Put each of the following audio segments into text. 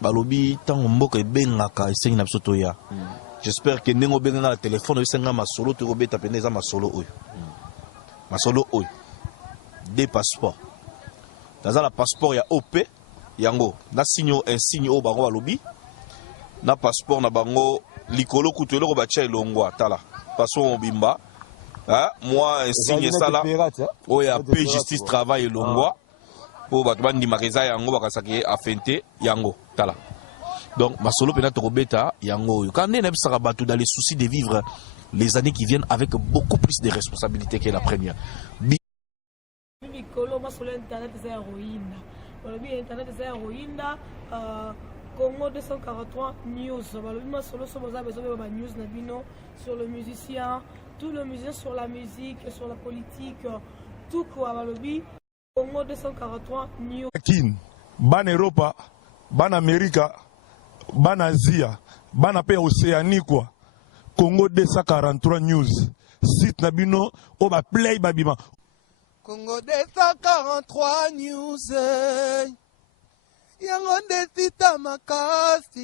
Balobi tant mboka ebengaka esengi na biso toya. J'espère que ndenge obenga na téléphone esenga masolo to robeta peneza masolo oyo. Masolo oyo. Des passeports. Dans la passeport ya OP yango na signe un signe o bango balobi. Na passeport na bango likolo kutelo ko bacha elongwa tala. Passeport obimba. Moi un signe ça là. Oya paix justice travail elongwa. Pour batbandi mageza yango bakasaki afente yango tala. Donc masolo pena torobeta yango quand on est bateau dans les soucis de vivre les années qui viennent avec beaucoup plus de responsabilités que la première. Congo 243 News. News sur le musicien, tout le musicien sur la musique, sur la politique, tout quoi. Congo 243 News. Ban Europa, ban Amerika, ban Asia, ban pe Océanie quoi. Congo 243 News. Site nabino oba play babima. Congo 243 News. Yango desita makasi.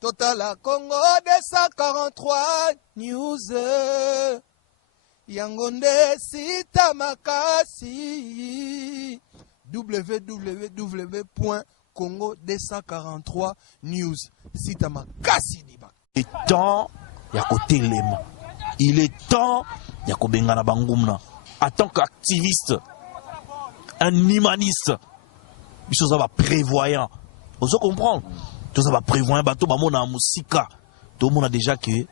Total Congo 243 News. Yango desita makasi. www.congo243news. Sita makasi diba. Il est temps ya kotelema. Il est temps ya kobenga na bangumna. En tant qu'activiste, un humaniste, biso ça va prévoyant. Vous comprenez? Tout ça va prévoyant bateau ba mona musika. Tout le monde a déjà que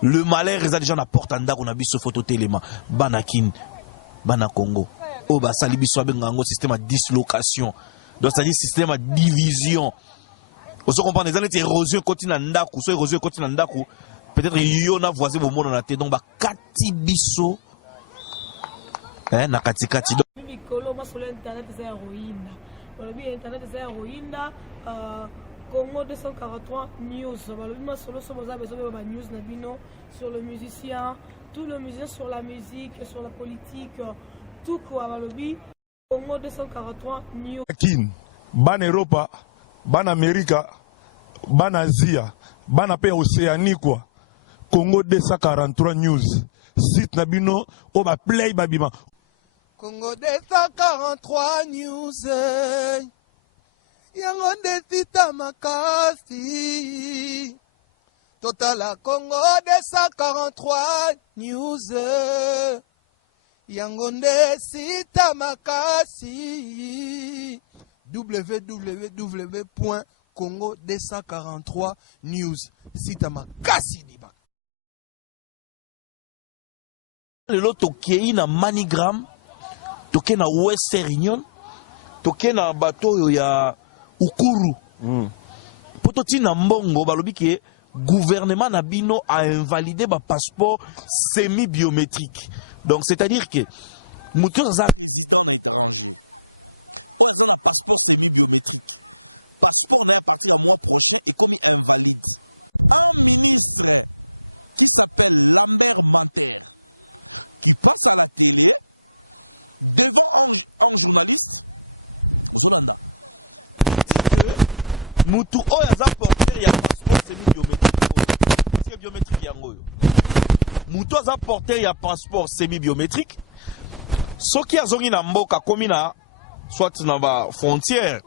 le malheur est déjà na porte anda qu'on a biso photo téléma. Banakin, bana Congo. Oh bah ça libiso bengango système à dislocation. Donc ça dit système à division. Vous comprenez? Les années érosion continue ndaku, so érosion continue ndaku. Peut-être yo na voisin au monde na té donc ba kati biso. Na kati kati. Congo 243 News. News sur le musicien, tout le musicien sur la musique, sur la politique, tout quoi. Congo 243 News. Ban Europa, ban Amerika, ban Asia, ban pe Océanie quoi. Congo 243 News. Site nabino oba play babima. Congo 243 News. Yango desita makasi. Total Congo 243 News. Yango desita makasi. www.congo243news. Sita makasi diba. Le tokei na Manigram, tokei na Western Union, tokei na bateau ya Ukuru. Pototi na mbongo balobi ke gouvernement na bino a invalidé ba passeport semi-biométrique. Donc c'est-à-dire que mutu za résident na étranger. O za na passeport semi-biométrique. Passeport na à partir du mois prochain est comme invalide. Un ministre qui s'appelle Lambert Manter qui passe à la télé devant un journaliste Zolanda dit que mutu oyaza porteur ya passeport semi-biométrique. Parce que biométrique yango yo. Mutu aza porteur ya passeport semi-biométrique. Soki azongi na mboka komina soit na ba frontière,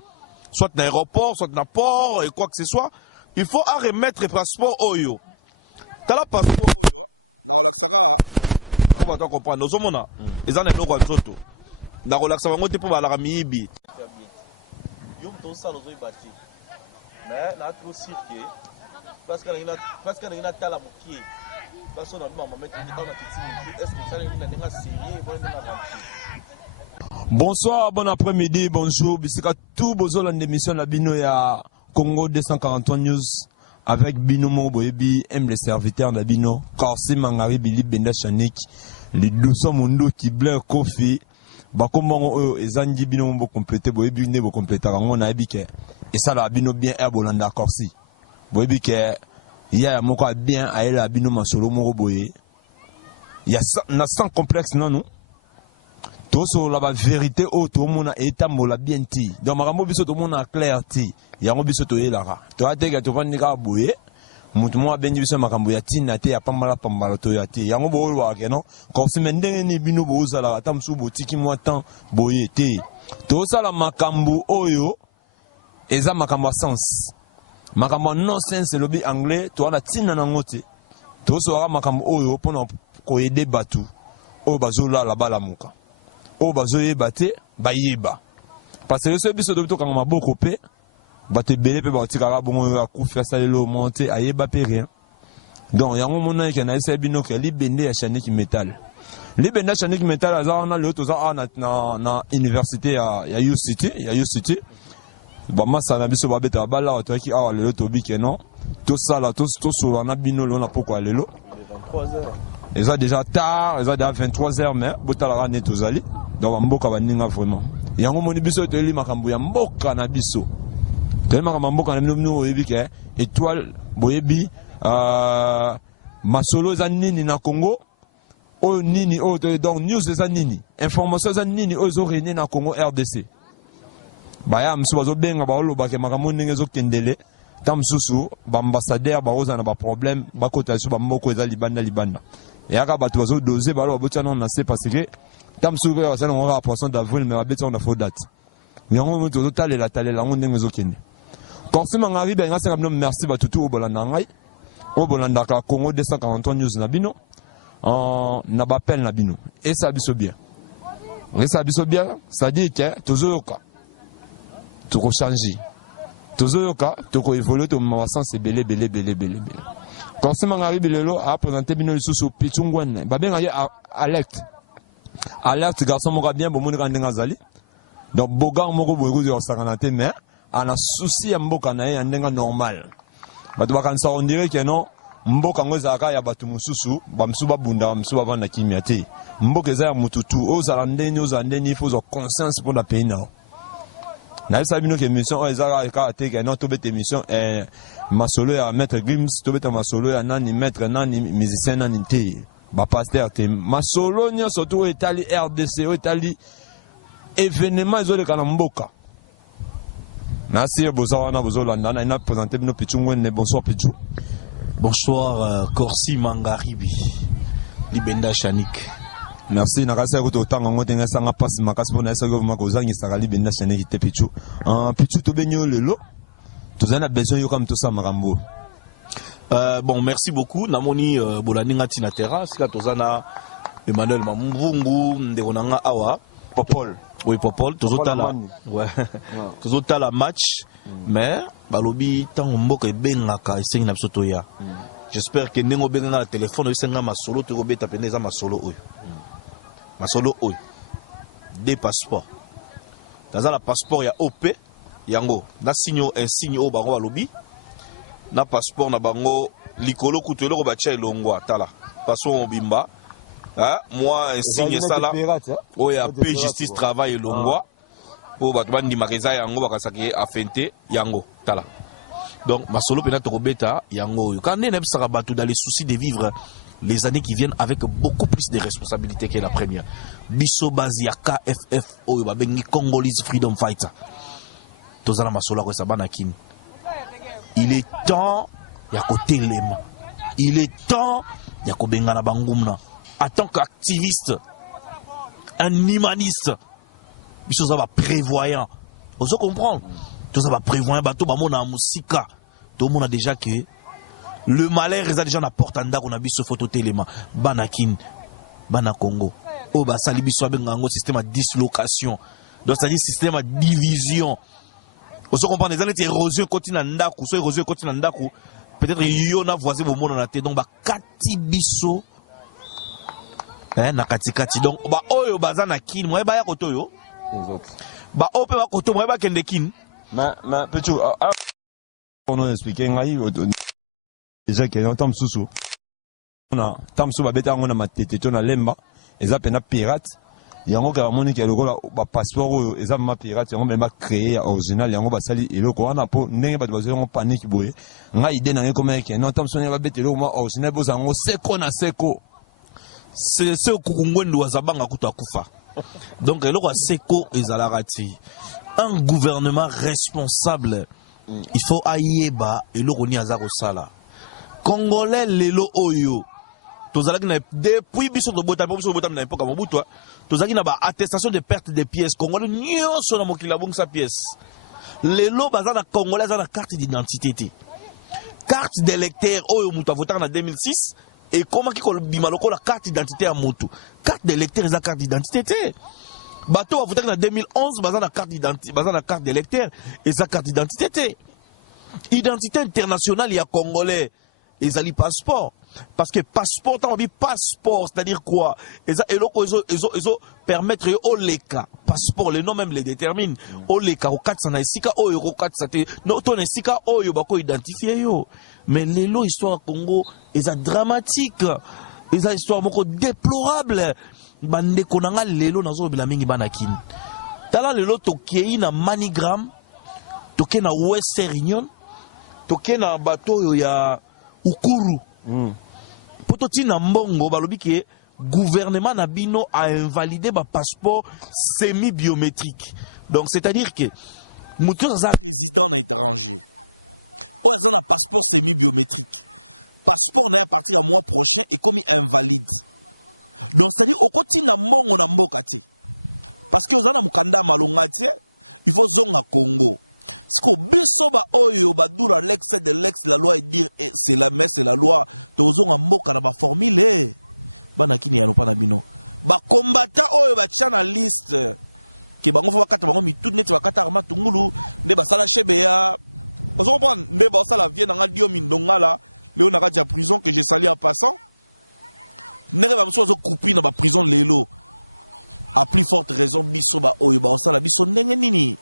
soit na aéroport, soit na port et quoi que ce soit, il faut à remettre passeport oyo. Tala passeport oyo na relaxaka pour pas comprendre. Nous sommes là. Les gens ne l'ont pas nzoto. Na relaxa bango te pour balaka miibi. Yom to ça nous bati. Mais na trop sûr que parce que na tala mukie. Parce que na maman mettre on a petit. Est-ce que ça na sérieux bon na Bonsoir, bon après-midi, bonjour. Bisika tout bozol en émission la bino ya Congo 243 News avec Bino Moboyebi, M le serviteur de Bino, Corsi Mangari Billy Benda Chanik, les 200 Mundo qui Blair Kofi, Bakomo Ezanji Bino Mbo complété, Boyebi ne bo compléter on a ebike. Et ça la Bino bien Erbolanda Corsi. Boyebi ke ya moko bien a la Bino Masolo Moro Boye. Il y a sans complexe non non. toso la ba vérité o to mona etambola bien ti donc makambo biso to mona clair ti yango biso to yelara to ateka to vandika boye mutu mo abenji biso makambo ya tina te ya pambala to ya te yango bo wa keno ko simendenge ni bino bo uzala ata msu botiki mo tan boye te to sala makambo oyo eza makambo a sens makambo nonsense lobi anglais to ana tina na ngote to so ara makambo oyo pona ko aider batu o bazola la bala muka o bazoye bate bayeba parce que ce biso to kanga maboko pe bate belé pe ba tikara bongo ya kufa salelo monter ayeba pe rien donc yango mona ke na esa bino ke libende ya Shannick Metal libende ya Shannick Metal azana le to za na université ya UCT ba masa na biso ba beta bala to ki awa le to bi ke non to sala to so na bino lo na poko lelo 23h et ça déjà tard et ça déjà 23h mais botala ne to zali donc mboka baninga vraiment yango moni biso to li makambo ya mboka na biso tellement que mambo quand même nous que étoile boyebi masolo za nini na Congo o nini o donc news za nini information za nini o zo rene na Congo RDC baya msu bazo benga ba oloba ke makambo ndenge zo kendele tam susu ba ambassadeur ba oza na ba problème ba kota su ba mboko za libanda et aka batu bazo doser ba lo botia non na c'est parce que tam susu ba ça on va poisson d'avril mais ba betia on a faux date yango moto zo talela ngo ndenge zo kende Corsi Mangari benga senga bino merci batutu obolanda ngai obolanda ka Congo 243 news na bino na bapel na bino et ça biso bien ça dit que tozoyoka toko changer tozoyoka toko évoluer to ma sens belé Corsi Mangari bilelo a présenter bino lisusu pitungwen ba benga ya alerte garçon moko bien bomoni ka ndenga zali donc bogang moko boyuzi o sakanate mais ana souci ya mboka na ye ya ndenga normal bato bakanisa on dirait que non mboka ngo ezalaka ya bato mosusu bamosusu babunda bamosusu bavanda kimia te mboka eza ya mututu ozala ndeni il faut ozwa conscience mpo na pays nao nayebisa bino ke émission oyo ezalaka ekaka te ke non tobeta émission masolo ya maître Grims tobeta masolo ya nani maître nani musicien nani te bapaster te masolo nyonso to oyo etali RDC oyo etali événement ezoleka na mboka. Merci, bonsoir, on a présenté nos pitchungwen. Bonsoir, Pichou. Bonsoir, Corsi Mangaribi, Libenda Shannick. Merci, Nakasa, autant on a un passe, ma casse pour Nessa Gomakozan, il sera Libenda Shannick, Pichou. Pichou, tu baignes le lot. Tu as besoin de comme tout ça, Marambo. Bon, merci beaucoup. Namoni Bolaninga Tinatera, c'est là, Tozana Emmanuel Mamvungu, Nderonanga Awa, Popol. Oui, Popol, toujours la match, mais balobi tant mboka ebengaka esengi na biso toya. J'espère que nengo benga na téléphone esenga masolo to robeta peneza masolo oyo. Masolo oyo. Des passeports. Dans la passeport ya OP yango na signo un signe o bango balobi. Na passeport na bango likolo kutelo ko batia elongwa tala. Passeport obimba. Ah, moi, un signe ça là. Oh, il y a peu justice travail et longwa. Oh, bah, tu vas dire magasin yango, bah, ça qui est affecté yango, tala. Donc, ma solo pena torobeta yango. Quand on est sarabatu dans les soucis de vivre les années qui viennent avec beaucoup plus de responsabilités que la première. Biso Bazia KFF, oh, bah, bengi Congolese Freedom Fighter. Tozana ma solo ko sabana kin. Il est temps, ya ko telema. Il est temps, ya ko bengana bangumna. En tant qu'activiste, un humaniste, il va prévoyant. Vous comprenez? Tout ça va prévoyant, bateau, bah, mon amusika. Tout le monde a déjà que le malheur, ils ont déjà la porte en dehors, on a vu ce photo téléma. Banakin, Bana Congo. Oh, bah, ça, l'Ibiso, un système de dislocation. Donc, c'est-à-dire système de division. Vous comprenez? Les années d'érosion continue en Ndaku, soit érosion continue en Ndaku. Peut-être qu'il y en a voisin au monde en tête. Donc, bah, Katibiso. Na katikati donc ba oyo bazana kin moi ba ya koto yo ba ope ba koto moi ba kende kin ma Pichou on a expliqué ngai déjà que on tam susu on tam su ba beta ngona matete to na lemba eza pena pirate yango ka moni ke lokola ba passeport oyo eza ma pirate yango ba créer original yango ba sali eloko wana po ndenge ba bazo ngo panique boye ngai ide na ngoma ke non tam su ba betelo ma original bo zango seko na seko. C'est ce que Kukungwendu wazabanga kutu akufa. Donc eloko seko ezalarati. Un gouvernement responsable, il faut ayeba eloko ni azako sala. Congolais lelo oyo. Tozalaki na depuis biso to bota na époque Mobutu, tozalaki na ba attestation de perte de pièces. Congolais nyonso na mokila bongisa pièces. Lelo baza na Congolais za na carte d'identité te. Carte d'électeur oyo mutu voter en 2006 et comment ki ko bima lokola carte d'identité à mutu. Carte d'électeur za carte d'identité te. Bato a voter en 2011 baza na carte d'identité, baza na carte d'électeur et za carte d'identité te. Identité internationale ya Congolais ezali passeport. Parce que passeport, on dit passeport, c'est-à-dire quoi? Ils permettre au leka. Passeport, les noms même les déterminent. Au leka, au 400 esika, au euro 400, non, ton esika, au yobako identifié yo. Mais les lots, histoire Congo, ils sont dramatiques. Ils ont histoire beaucoup déplorable. Bande konanga les lots, nazo bilamingi banakin. Tala les lots, tokiei na Manigram, toke na Western Union, toke na bateau ya Ukuru. Pototi na mbongo balobi ke gouvernement na bino a invalidé ba passeport semi-biométrique. Donc c'est-à-dire que mutu za résident na étranger. O za na passeport semi-biométrique. Passeport na à partir à mois prochain et comme invalide. Donc c'est-à-dire au koti na mbongo na mboka te. Parce que ozana mukanda malonga te, il faut zonga Congo. Ce que bisoba oyo badura l'excès de l'ex la loi et dire c'est la messe c'est la loi tozo mboka na ba formule bana kini ya lopana bino ba combattant oyo ba chana liste ke bango fa bakata bango mitu net bakata arma tungulu nde ba sala chebeya ozo comprendre nde ba sala vie na ngadio mindonga la leo na kati ya prison que j'ai sali en passant nere ba mso zo couper na ba prison lelo à plus forte raison bisoba oyo ba sala biso ndenge nini.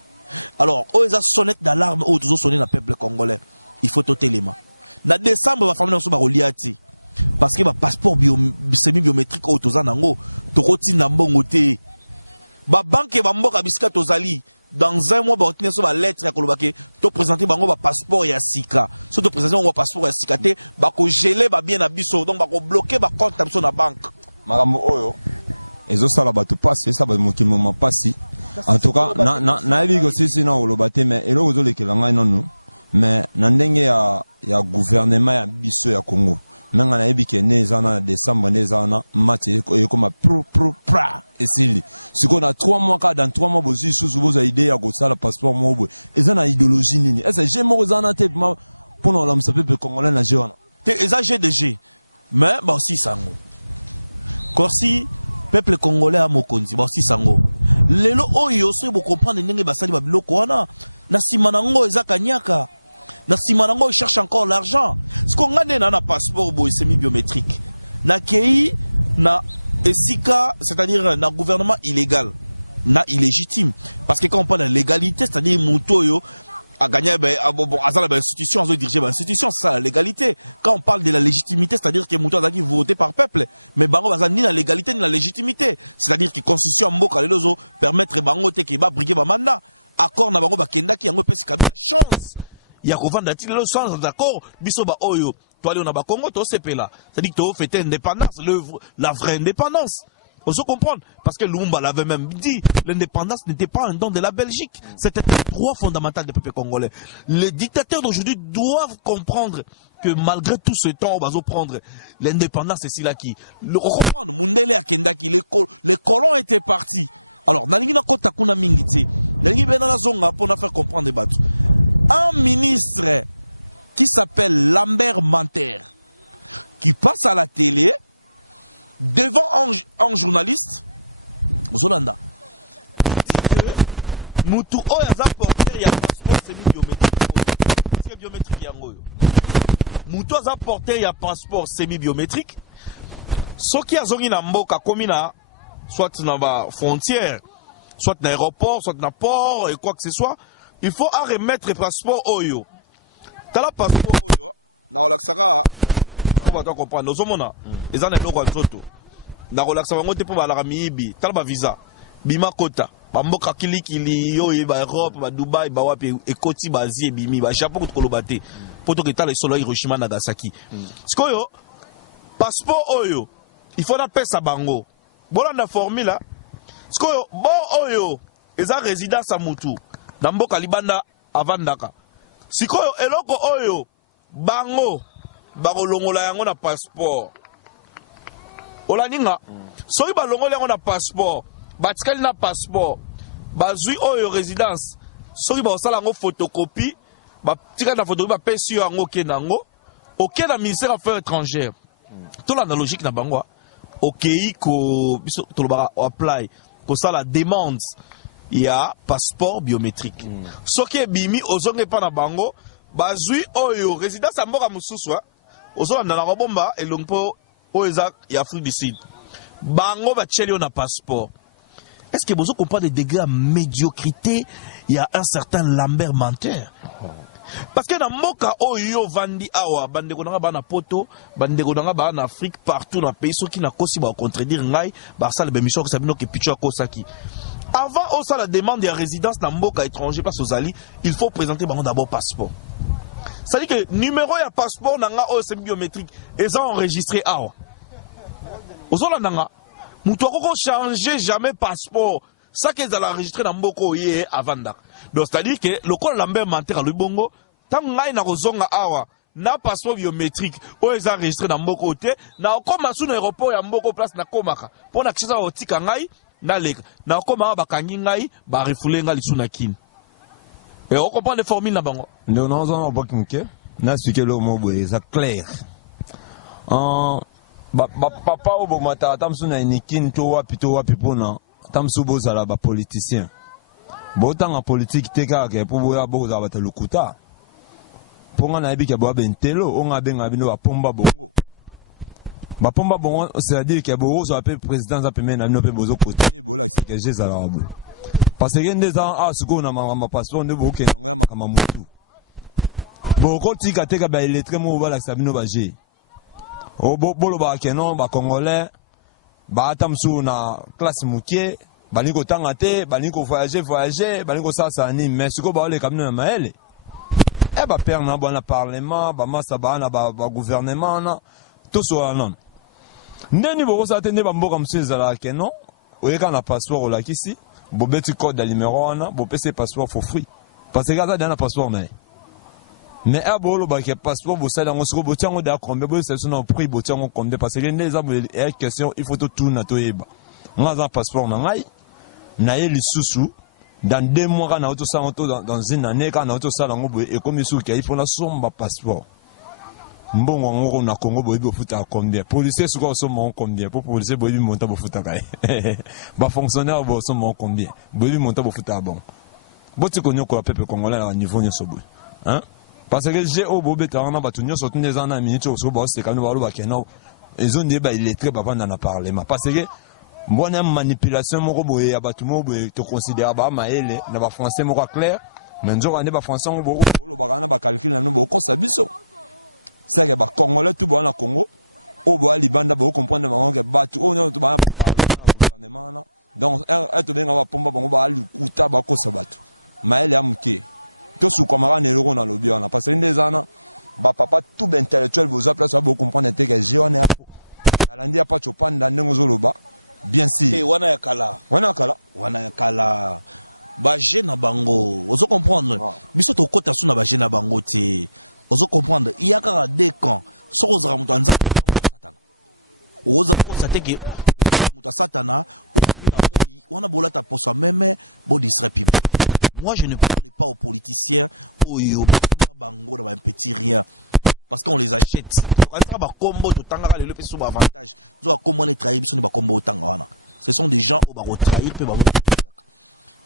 Alors, oh, ils ont sonnette d'alarme, oh, ils ont sonné le peuple congolais. Il faut toter les mains. Na décembre, la famille n'a pas relié. Parce que le passeport semi-biométrique, oh, ils ont nango, tokoti nambongo te. Ba banque ba mboka bisika tozali. Dans un mois, ba retenir sur la lettre ya kolobake, to présenter bango ba passeport ya sika. So to présenter bango passeport ya sika te, ba ko geler ba bien na biso, donc ba ko bloquer ba compte biso na banque. Makambo oyo. Ezo sala bato passer ça ba mokimo ma passer. En tout cas, na ebi ko sisi na olobate mais eloko zo lekela ngai nonu mais na ndenge ya gouvernement ya biso ya Congo. Menga na ebi ke ne zana décembre ne zana mate e koma pra esili. Siko na 3 mois ka dans 3 mois bozi sous boza idée ya ko sala passeport mobo. Ezana idéologie nini? Est-ce que j'ai mo zana te pour no lam sape pe congolais na jewana. Te eza GDG. Mais ba aussi sango. Korsi peuple congolais a mokonzi ba aussi sango. Lelo oyo so bo comprendre ndenge basali ba biloko wana na simanango eza kanyaka na simanango cherche encore l'argent ce qu'on ngane na passeport bo semi biométrique na kei na esika c'est-à-dire na gouvernement illégal na illégitime parce que quand on parle de légalité c'est-à-dire mutoyo a gagné institution, a dirigé institution, c'est ça la légalité. Quand on parle de la légitimité, c'est-à-dire que Moutou a voté par peuple, mais Bango a ni la légalité ni la légitimité. C'est-à-dire que constitution Mboka Lelozo permettre Bango te ba briguer ba mandat. Accord na Bango ba kenda ki yango pesi kabila chance. Ya kovanda ti lelo sans d'accord, biso ba oyo. Toi on a ba Congo to sepela. C'est-à-dire que to fêter indépendance, la vraie indépendance. On se comprend, parce que Lumumba l'avait même dit, l'indépendance n'était pas un don de la Belgique, c'était un droit fondamental des peuples congolais. Les dictateurs d'aujourd'hui doivent comprendre que malgré tout ce temps, on va prendre l'indépendance, c'est là qui, le comprendre, Mundele Akendaki, les colons étaient partis. Alors, Nalingina Kota Kuna Mingiti, Nalingina Benana Zonga pour nous faire comprendre des bateaux. Un ministre qui s'appelle Lambert Manter, qui passe à la télé, devant un journaliste, Zolanda, dit que Moutou Oyaza porteur il y a passeport semi-biométrique. Parce que biométrique il y a Moutou Oyaza porteur il y a passeport semi-biométrique. Ce qui a zongi na mboka komina, soit dans la frontière, soit dans l'aéroport, soit dans le port, et quoi que ce soit, il faut remettre le passeport Oyo. T'as le passeport Oyo, na olaksaka. On va comprendre. Nous sommes là. Ils ont des locaux en zoto. Na relaxa bango te pour la miibi. Talba visa. Bima kota. Bamboka kili yo ba Europe, ba Dubai, ba wapi ekoti ba Asie bimi, ba Japon ko kolobate. Poto ke tala solo Hiroshima Nagasaki. Skoyo passeport oyo. Il faut na pesa bango. Bolanda formule sikoyo bon oyo eza résidence à mutu na mboka libanda avandaka sikoyo eloko oyo bango bakolongola yango na passeport olaninga soki balongola yango na passeport batikali na passeport bazwi oyo résidence soki bakosala yango photocopie batikali na photocopie bapesi yo yango okende yango okende na ministère affaires étrangères tolanda logique na bango okei biso tolobaka apply kosala demande ya passeport biométrique soki ebimi ozonge epa na bango bazwi oyo résidence ya mboka mosusu ozolanda na kobomba elongi mpo oyo eza ya Afrique du Sud bango batieli yo na passeport. Est-ce que vous comprenez des degrés de médiocrité? Il y a un certain Lambert menteur. Parce que dans Moka, Oyo, Vandi, Awa, Bandegonanga, Bana Poto, Bandegonanga, Bana Afrique, partout dans le pays, ceux qui n'ont pas contredire Ngai, Barça, le bémission, que Sabino, que Pichua, Kosaki. Avant, on la demande de résidence dans Moka étranger, parce aux Ali, il faut présenter d'abord passeport. Ça dit que numéro et passeport, Nanga, c'est biométrique, ils ont enregistré Awa. Ozola Nanga. Moutouako changer jamais passeport. Ça qu'ils allaient enregistrer dans Mboko yé avant. Donc c'est-à-dire que le col Lambert menteur à Lubongo, tant que na rozonga awa, na passeport biométrique, ou ils enregistré dans Mboko té, na okoma sous l'aéroport ya Mboko place na komaka. Pour na kisa otika ngai, na leka. Na okoma bakangi ngai, ba refoulé ngai sous na kin. Et on comprend les formules na bango. Nous n'avons pas bokimke, na expliqué le mot c'est clair. Papa obo mata tamsu na inikin to wapi pona tamsu bozala ba politicien botanga politique teka ke po boya boza bata lukuta ponga na ebike bo bentelo onga benga bino ba pomba bongo c'est-à-dire que bo zo appel président za pemena bino pe bozo côté bola c'est que j'ai zala bo parce que ndeza suko na ma passeport de bo ke ngaya makama mutu boko tika teka ba lettre mo bala sabino ba j'ai bolo ba kenon ba congolais ba tamsu na classe mukie bani ko tanga te bani ko voyager bani ko sasa ni mais siko ba ole kamino na maele ba père na bon parlement ba masa ba na ba gouvernement na tout so non ndeni boko sa tende ba mboka mseza la kenon oyeka na passeport la kisi bo beti code de numéro na bo pese passeport for free parce que ça dans passeport na mais à bolo ba ke passeport bo sala ngo siko bo tiango da combien bo c'est son prix bo tiango combien parce que les abu est question il faut tout na to yeba ngaza passeport na ngai na ye lisusu dans 2 mois na auto ça dans une année quand na auto ça ngo bo et comme sou il faut na somba passeport mbongo ngo na Congo bo bo futa combien policier siko somba combien pour policier bo bi monta bo futa kai ba fonctionnaire bo somba combien bo bi monta bo futa bon bo ti konyo ko pepe congolais à niveau nyoso bo hein. Parce que j'ai au beau bétail, on a battu, nous sommes des ans à minute, c'est quand nous allons à Keno. Ils ont dit, il est très bavard dans la parlement. Parce que, moi, une manipulation, mon robot, et abattu, te considère, maël, n'a pas français, mon clair, mais nous avons des français, on va calculer, nous avons sabiso. C'est que, Congolais, tout bon, à Congo, au bois, Libanda, vous comprenez, que battu, on a tout parler gouvernement, donc, elle te vient à pomba, on va aller, ou tabac, ça battu. Maël est amouqué. Tout sous camarade et l'euro dans le bio. Parce que des années, papa tout intellectuel vous appelez ça pour comprendre que j'ai on est à l'India pas chopan dans Nengozoloba. Bien sûr. Et wana yakala. Ba jeune bango. Ozo comprendre. Biso to kota suna ba jeune bango te. Ozo comprendre. Il y a ka des camps. So ozra mutanza satana. Ozo constater que muta satana wana bolata pour soi même bon disrepib. Moi, je ne parle pas aux politiciens, aux bango, dans un petit rien. Parce qu'on les achète. Ce sont des gens qui vont trahir.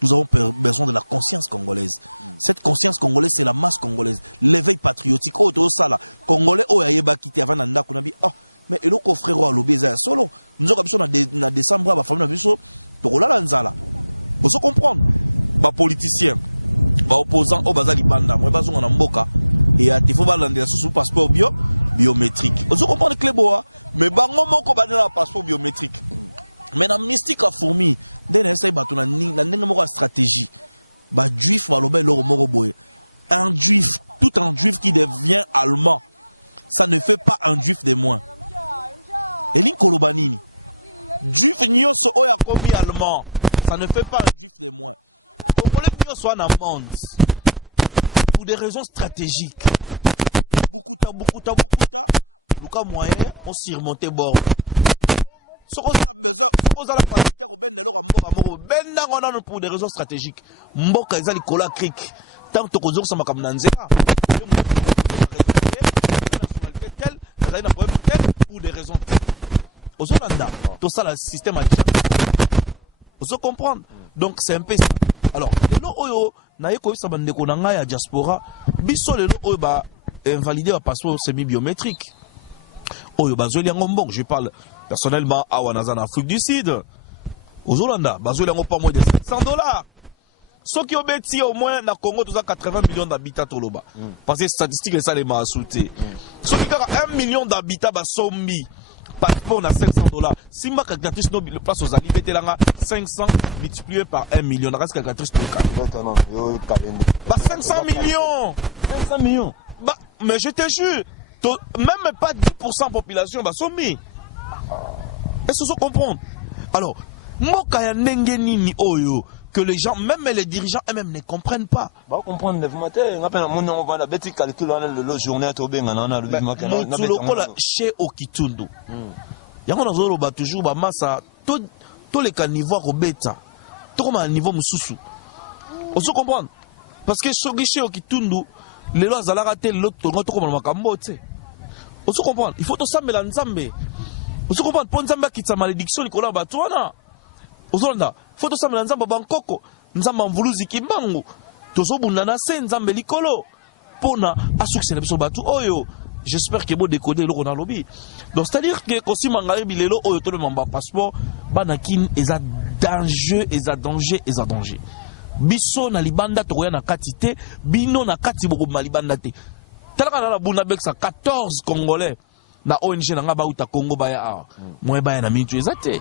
Nous avons besoin de la conscience congolaise. Cette conscience congolaise, c'est la masse congolaise. L'éveil patriotique. Oh, tout ça là. Congolais, oh, y'a quitté avant Nanda Kunabi. Oh, mais et le frère, oh, l'obé, solo. Nous avons besoin de décembre, ma famille, nous avons vous comprendre. Ba politicien, ba opposant au bazali banda, moi bazonga na mboka et à tifo balanda sous passeport biométrique. Vous comprenez que les bois, mais bango moko ba na passeport biométrique. Mais na mystique a fourmi, den essaye ba tuna na ndenge moko stratégie. Ba juif ba lobe lo moko boye. Un juif, tout un juif qui devient allemand, ça ne fait pas un juif de moins. Elin kolobanini. Juif nyoso oya komi allemand. ça ne fait pas un juif de moins. Congolais qui soit dans le monde, pour des raisons stratégiques, beaucoup de Luka moyen, on s'y remontait bord. Ce qu'on a besoin, ce qu'on a la facilité, pour des raisons stratégiques. Mboka ezali kola krik. Tant que tu as sama comme nanzera, nationalité telle, un problème tel, pour des raisons telles. Aux Hollandais, tout ça, le système a déjà. Vous comprendre. Donc c'est un peu ça. Alors, les lots oyo, naïe koyi sabande konanga ya diaspora, biso les lots oyo ba invalider un passeport semi-biométrique. Oyo bazoli yango mbong, je parle personnellement à Wanaza en Afrique du Sud. Aux Hollandais, bazoli yango pas moins de $700. Ceux qui ont bêti au moins dans le Congo, tous 80 millions d'habitants au Loba. Parce que les statistiques, ça les m'a sauté. Ceux qui ont 1 million d'habitants, bah, sont mis. Passeport, on a $500. Si ma calculatrice, le place aux alibés, 500 multiplié par 1 million. On a reste calculatrice, bah, 500 millions. 500 millions. Bah, mais je te jure, même pas 10% population, bah, sont mis. Est-ce que vous comprenez? Alors, moi, quand il y a Nengenini Oyo, que les gens, même les dirigeants eux-mêmes ne comprennent pas. Bah, comprendre, on va la bête calcul le journée à Tobé, on a le bimaka. Chez Okitundu. Yango nazolo ba toujours ba massa tous les canivoires au bêta. Tout comme un niveau mususu. On se comprend. Parce que chez Okitundu, les lois à la rater l'autre comme le makambo, tu sais. On se comprend. Il faut tout ça mélanger nzambe. On se comprend. Pour nzambe qui sa malédiction, Nicolas Batouana. Ozolanda, faut to samela nzamba bankoko, nzamba mvuluzi kimbangu. Tozo bundana se nzambe likolo. Pona asukse na biso batu oyo. J'espère que vous décodez le Ronald Lobby. Donc c'est-à-dire que quand si mangari bilelo oyo to le mamba passeport, banakin eza danger, eza danger. Biso na libanda to na katite, bino na kati boko malibanda te. Talaka na buna beksa 14 Congolais na ONG na nga bauta Congo baya a. Moi baya na mintu ezate.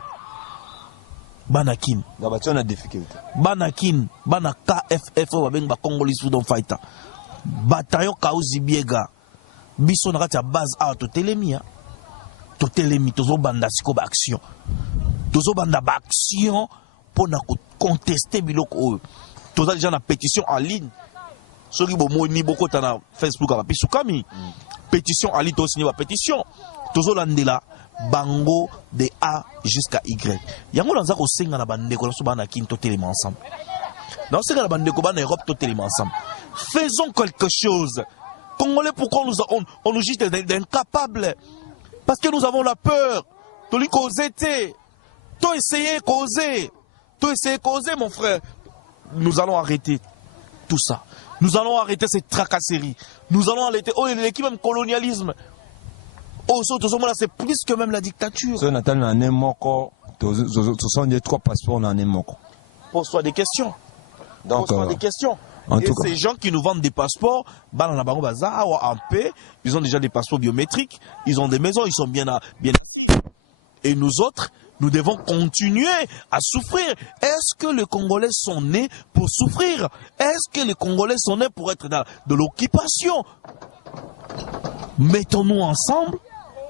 Banakin. Dans difficulté. Banakin, Bana KFF, ba Congolese Freedom Fighter. Bataillon Kauzi Biega. Biso na kati base a to telemia. To telemi tozo banda siko ba action. Tozo banda ba action pour na contester biloko. Toza déjà na pétition en ligne. Soki bo moni boko na Facebook a pisu kami. Pétition en ligne to signer ba pétition. Tozo landela bango de A jusqu'à Y. Yango lanza ko senga na bandeko na so bana kin to telema ensemble. Dans ce cas la bandeko bana Europe to telema ensemble. Faisons quelque chose. Congolais, pourquoi on nous juge d'incapables? Parce que nous avons la peur. To li causer té. To essayer causer mon frère. Nous allons arrêter tout ça. Nous allons arrêter cette tracasserie. Nous allons arrêter l'équipe même colonialisme. C'est plus que même la dictature. Pose-toi des questions. Pose-toi des questions. Et ces gens qui nous vendent des passeports, en paix, ils ont déjà des passeports biométriques, ils ont des maisons, ils sont bien assis. Et nous autres, nous devons continuer à souffrir. Est-ce que les Congolais sont nés pour souffrir? Est-ce que les Congolais sont nés pour être dans de l'occupation? Mettons-nous ensemble,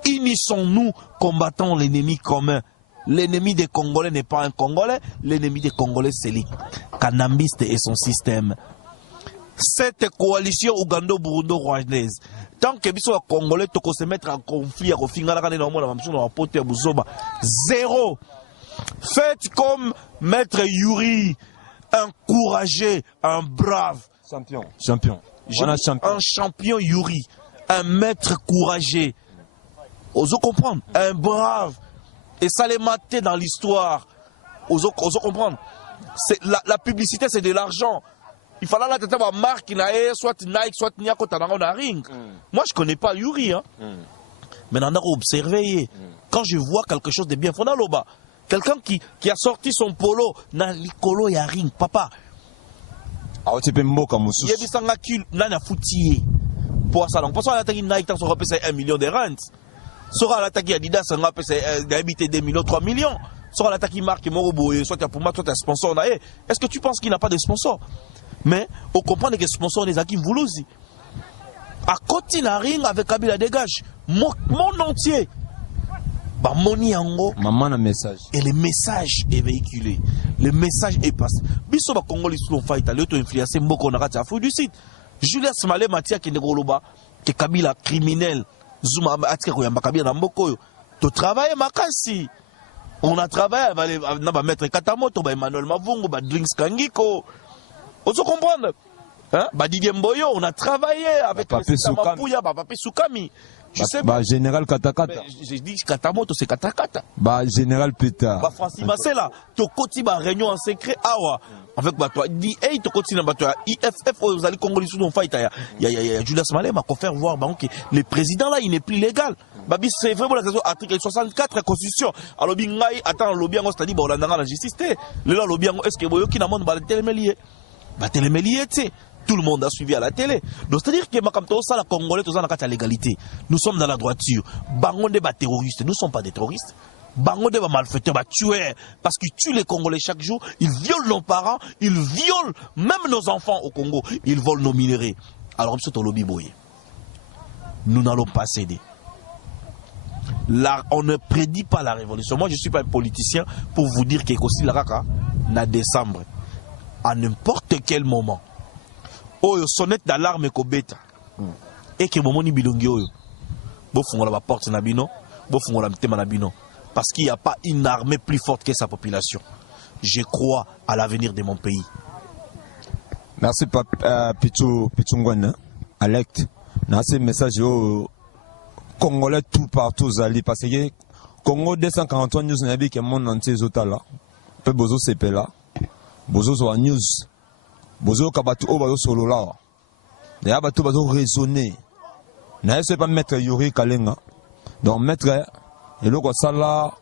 unissons-nous, combattons l'ennemi commun. L'ennemi des Congolais n'est pas un Congolais, l'ennemi des Congolais c'est les cannabistes et son système. Cette coalition ougando-burundo-rwandaise, tant que les Congolais toko se mettre en conflit, zéro. Faites comme Maître Yuri, un courageux, un brave. Champion. Un champion Yuri, un maître courageux. Oso comprendre, un brave. Et ça les maté dans l'histoire. Oso comprendre. La publicité c'est de l'argent. Il fallait la tête à marque soit Nike, soit Niako Tanangona Ring. Moi je connais pas Yuri. Hein. Mais on a observé. Quand je vois quelque chose de bien fondé là-bas, quelqu'un qui a sorti son polo, na likolo ya ring, papa. Yebisanga kil nana foutier. Pour ça donc, pour ça l'attaque Nike tant sera payé 1 million de rentes. Sera l'attaque Adidas sera payé d'habiter 2 millions 3 millions. Sera l'attaque marque Morobo soit tu as pour moi soit tu as sponsor na. Est-ce que tu penses qu'il n'a pas de sponsor? Mais on comprend que sponsor des Akim Voulouzi. À côté na ring avec Kabila dégage. Mon entier. Bah, moni yango. Maman a un message. Et le message est véhiculé. Le message est passé. Biso ba Congolais sous fight à l'auto influencé mboko na kati Afrique du Sud. Julius Malé Matia qui negoloba que Kabila criminel. Zuma atika ko yamba Kabila na mboko yo. To travailler makasi. On a travaillé avec ba maître Katamoto, ba Emmanuel Mavungu, ba Drinks Kangiko. On se comprendre. Hein? Ba Didier Mboyo, on a travaillé avec Papé Soukami. Papé Soukami. Je sais pas. Général Katakata. J'ai dit Katamoto, c'est Katakata. Bah, Général Pétard. Bah, Francis Massela. Tokoti, ba réunion en secret, awa. Avec bah, toi, dit, hey, Tokoti, na, bah, toi, IFF, vous allez Congolais sous ton fight, il y a Julius Malé, m'a faire voir, bah, ok, le président là, il n'est plus légal. Bah, c'est vraiment la article 64, la constitution. Alors, bingai, attends, l'obiango, c'est-à-dire, bah, on a la justice, le là, l'obiango, est-ce que, vous, qui n'a monde, bah, le télémélier. Bah, télémélier, tu sais. Tout le monde a suivi à la télé. Donc, c'est-à-dire que ça, la Congolais, tout ça, la légalité. Nous sommes dans la droiture. Bangonde, bah, terroristes. Nous ne sommes pas des terroristes. Bangonde, bah, malfaiteurs, bah, tueurs. Parce qu'ils tuent les Congolais chaque jour. Ils violent nos parents. Ils violent même nos enfants au Congo. Ils volent nos minerais. Alors, nous n'allons pas céder. Là, on ne prédit pas la révolution. Moi, je ne suis pas un politicien pour vous dire qu'il y a aussi la raka, en décembre. À n'importe quel moment. Oyo sonnette d'alarme ko beta et que momoni bilongi oyo bo fungola ba porte na bino bo fungola mtema na bino parce qu'il n'y a pas une armée plus forte que sa population. Je crois à l'avenir de mon pays. Merci Pichungwana Alect. Dans ce message au Congolais tout partout zali parce que Congo 243 news na bi que monde entier zotala pe bozo sepela bozo zo news bozo kabatu o bazo solo là d'ailleurs bato bazo raisonner na ese pas mettre Yuri Kalenga donc mettre eloko sala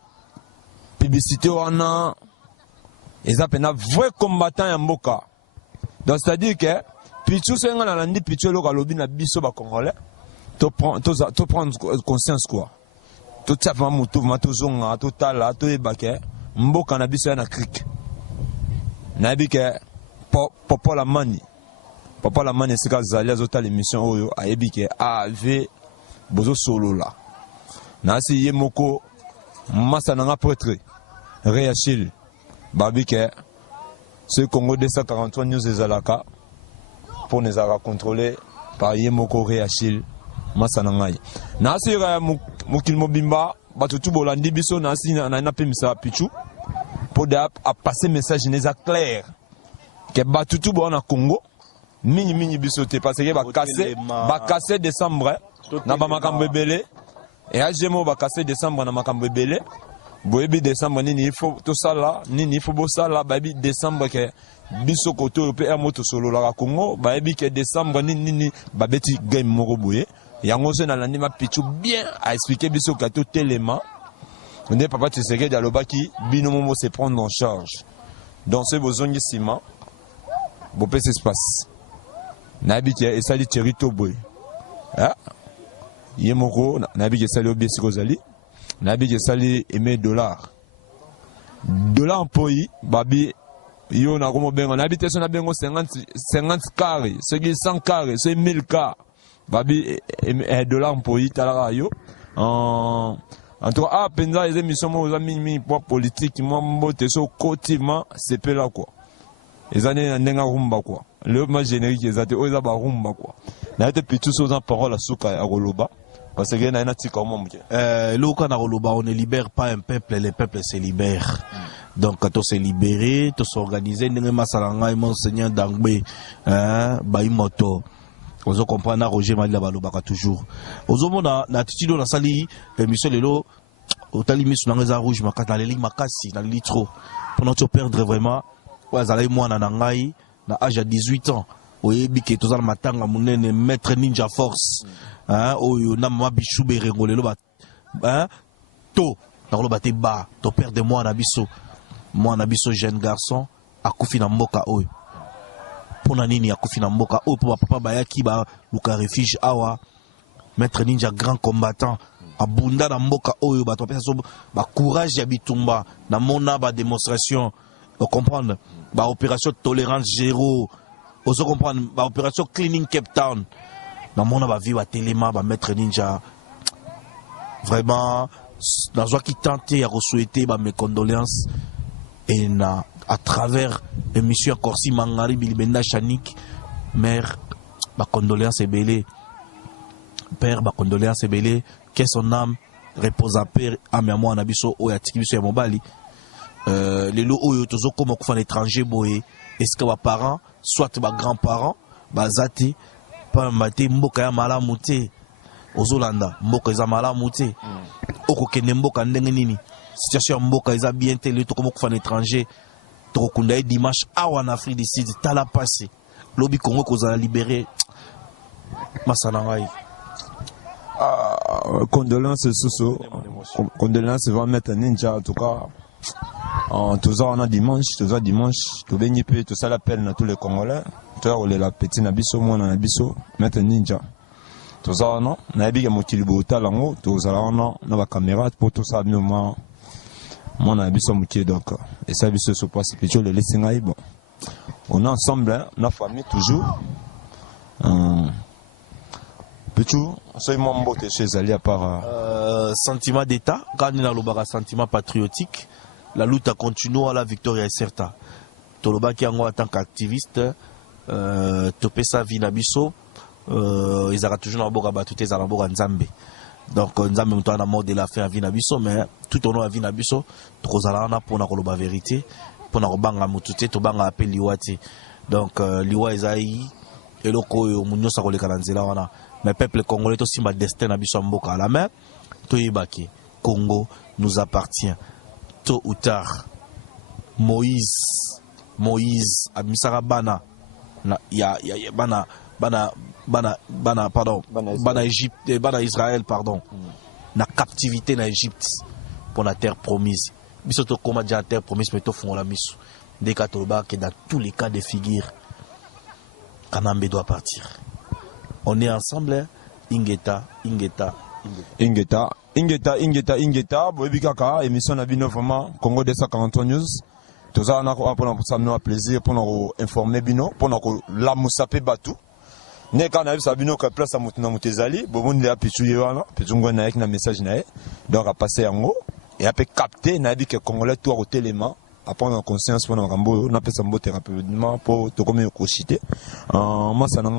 publicité wana eza pena vrai combattant ya mboka donc c'est à dire que pichu senga na landi pichu eloko lobi na biso ba Congolais to prendre conscience quoi to tsafa mutu mato zonga to tala to ebake mboka na biso ya na cric na bike Papa la mani c'est quand Zalia zota l'émission oyo aebike ave bozo solo là na si yemoko masa nanga prêtre réachil babike ce Congo 243 news ezalaka pour nous avoir contrôlé par yemoko réachil masa nanga na si mokil mobimba batutu bolandi biso na si na pemisa pichu pour à passer message neza clair que batutu bo na Congo mini bisoté parce que ba casser décembre na ba makambo ebele et ajemo ba casser décembre na makambo ebele boyebi décembre nini il faut to sala nini il faut bo sala ba bi décembre que biso koto pe moto solo la Congo ba yebi que décembre nini ba beti game moko boye yango se na landi ma pichu bien à expliquer biso ka to télément on est papa Tshisekedi alobaki bino momo se prendre en charge dans ce besoin ciment bon peu espace nabiki et sali territoire boy ah yemoko nabiki sali obiesi kozali nabiki sali aimer dollar poi babi yo na komo bengo nabite so na bengo 50 carré ce qui 100 carré c'est 1000 carré babi dollar poi tala yo en tout cas penza les émissions mo za mini pour politique mo mbote so kotima c'est pe là quoi les années n'enga rumba quoi le ma générique les até oza ba rumba quoi na été pitu so dans parole à souka à Roloba parce que na tika mo mke loka na Roloba on ne libère pas un peuple, les peuples se libèrent. Donc quand on s'est libéré to s'organiser ndenge masalanga monseigneur Dangbe baimoto ozo comprendre Roger Malila balobaka toujours ozo mona na titido na sali émission lelo otali misu na ngeza rouge makata na ligne makasi na litro pendant tu perdre vraiment ouais zalai mwana na ngai na âge à 18 ans oyebi ke tozala matanga munene maître ninja force oyo na mama bichube rengolelo ba to na loba te ba to perdre mwana biso jeune garçon akufi na mboka oyo pona nini akufi na mboka oyo po papa bayaki ba luka refuge awa maître ninja grand combattant abunda na mboka oyo ba to pesa so ba courage ya bitumba na mona ba démonstration comprendre ba opération tolérance zéro oso comprendre ba opération cleaning Cape Town na mona ba vie ba telema ba maître ninja vraiment nazwaki tenter ya souhaiter mes condoléances et na à travers émission Corsi Mangari Bilibenda Chanik mère ma condoléances ebele père ma condoléances ebele que son âme repose à paix à mémoire na biso o ya tiki biso ya mobali lelo oyo tozo koma kufa na étranger boye est-ce que ba parents soit ba grands-parents bazati pa mate mboka ya malamu te ozolanda mboka eza malamu te okokende mboka ndenge nini situation ya mboka eza bien te lelo tokoma kufa na étranger tokokunda ye dimanche awa na Afrique du Sud tala passé lobi Congo kozala libéré masana ngai condoléances Soso condoléances va mettre ninja en tout cas tout ça on a dimanche tout béni peu tout ça l'appel na tous les Congolais tout ça la petit nabiso moi na biso mettre ninja tout ça non na biga mokilibo talango tout ça on na ba caméra pour tout ça moment mon abiso mokié donc et ça biso se passe que le laisser ngai bon on est ensemble hein, la famille toujours Pichou, c'est mon beau chez Ali à part sentiment d'état, quand on a le sentiment patriotique, la lutte a continué à la victoire est certain. Toloba qui en tant qu'activiste, topé sa vie nabiso, ils ont toujours un boga battu tes alabora nzambe. Donc nzambe muto na mort de la fin à vie nabiso, mais tout au long à vie nabiso, trozala na pour na koloba vérité, pour na robanga mutute to banga appel liwati. Donc liwa ezai eloko yo munyo sa koleka na nzela wana. Mais peuple congolais to simba destin na biso mboka à la main, to yebaki Congo nous appartient. Tôt ou tard, Moïse abmisara bana ya bana Égypte bana Israël pardon na captivité na Égypte pour la terre promise. Biso to koma ja terre promise mais to fongola miso. Dès katoloba que dans tous les cas de figure Kanambe doit partir. On est ensemble, Ingeta. Boebi kaka, émission na bino vraiment, Congo 243 News. Tout ça, on a pour ça, nous plaisir, pour nous informer bino, pour nous la moussape batu. Ne quand on a vu ça bino, que place à Moutezali, bon, on a pichoué, pichoué, na na message na donc à passer en haut, et après capter, na dit que Congolais, tout au télément, à prendre conscience pour nous rambo, on a fait ça mbote rapidement, pour te comme cochiter. Moi, ça n'a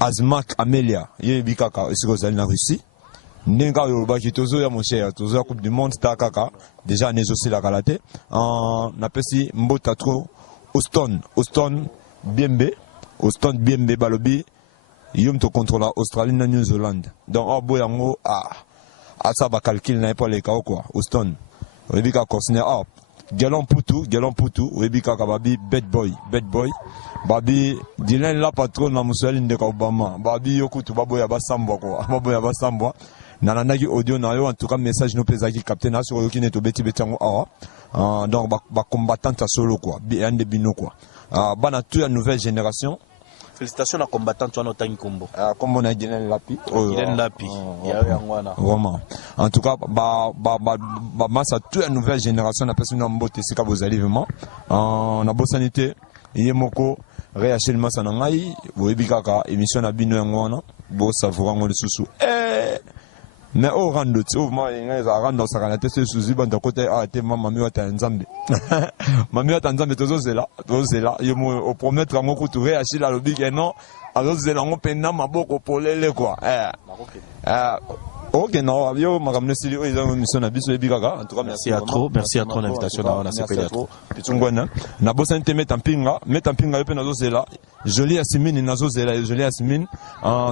Azmak Amelia, yebi kaka esikozali na Russie. Nenga yoruba ki tozo ya mon cher, tozo ya Coupe du Monde sta kaka, déjà nezosi la kalate. Na pesi mbota tro Austin Biembe balobi yom to contrôle Australie na New Zealand. Donc abo yango ça ba calcul na pas les cas quoi. Austin. Yebi kaka kosne Galon Poutou, Rebika Kababi, bad boy, Babi, Dylan la patron na Moussaline de Obama, Babi Yokutu, Baboya Bassambo, Nananagi audio na yo, en tout cas, message nous pesaki captain sur le qui n'est au beti betango awa, donc, ba combattant à solo quoi, bien de bino quoi. Bana toute la nouvelle génération. Félicitations à combattant toi notre Kombo. Comme on a Dylan Lapi. Dylan Lapi. Vraiment. En tout cas, ça toute la nouvelle génération n'a pas su n'emboter c'est qu'à vos arrivements. On a beau sanité. Yemoko réachèlement sanangai. Vous ebikaka émission na bino yangwana. Beau savourant le sous. Mais au rando, tu vois, il rando ça quand tu sous bande côté te maman mieux ta nzambe. Maman ta nzambe tozo zela. Yo mo promettre ngo kuture achila lobi que non. Alors zela ngo pena maboko polele quoi. Ok non, yo makamne sili o ils mission na biso ebikaka. En tout cas merci à trop l'invitation na CPL. Pitungwana. Na bosa nte metampinga yo pe nazo zela. Joli Asimine nazo zela, joli Asimine.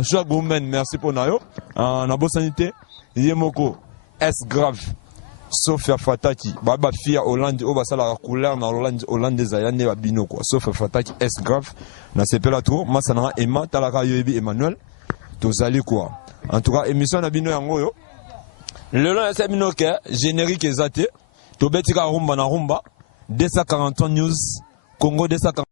Joa Gomen, merci pour nayo. Na bosa nte Yemoko S grave Sofia Fataki baba fia Hollande o basala la couleur na Hollande zayane babino quoi Sofia Fataki S grave na sepela trop masana Emma talaka yobi Emmanuel tozali quoi en tout cas émission na bino yango yo le long c'est bino ke générique ezate to betika rumba na rumba 243 news Congo 240